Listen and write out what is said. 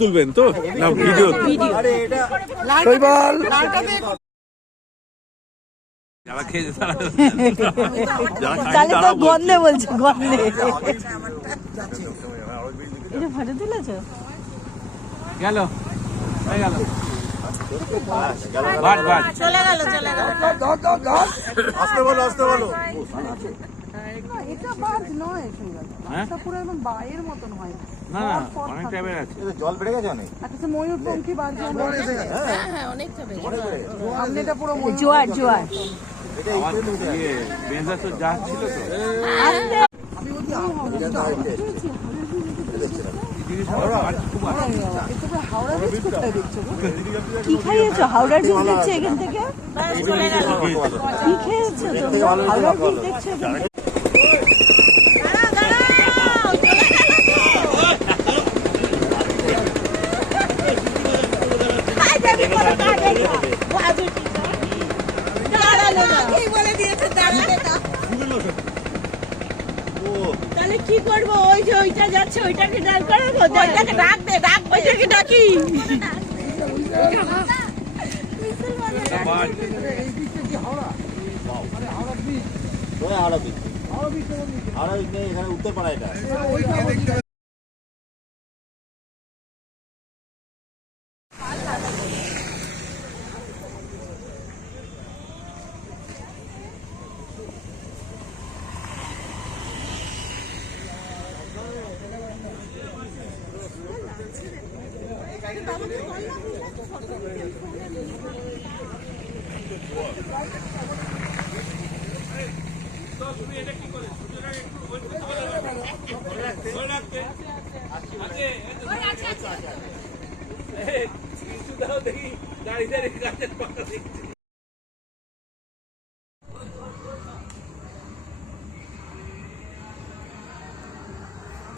তুলবেন তো না ভিডিও? যারা খেয়েছে তাহলে তো গন্ধে বলছে, গন্ধে। এটা ফটো তুলেছ? গেল হয়ে গেল, চলে গেল, চলে গেল। আসতে বলো, আসতে বলো। এটা বাজ নয়, এটা পুরো একদম বায়ের মতন হয়। না না অনেক টাইপের আছে। জল বেড়ে গেছে অনেক। একটা ময়ূরপঙ্খী বাজ, হ্যাঁ অনেকটা বেশি। সামনে এটা পুরো জোয়ার জোয়ার। এটা আমার ইয়ে বেঞ্জা তো যা ছিল তো কি খাইয়েছো? হাওড়ার ব্রিজ দেখছো এখান থেকে? কি খেয়েছো তোমরা? হাওড়ার ব্রিজ দেখছো? তাহলে কি করবো? ওই যে ওইটা যাচ্ছে, ওইটাকে ডাক করাবো, ওইটাকে ডাক দে, ডাক, ওইটাকে ডাকি। হাওড়া ব্রিজ নেই এখানে, উত্তরপাড়া এটা। দেখি দাঁড়িয়ে দাঁড়িয়ে গাছের পাতা দেখছি।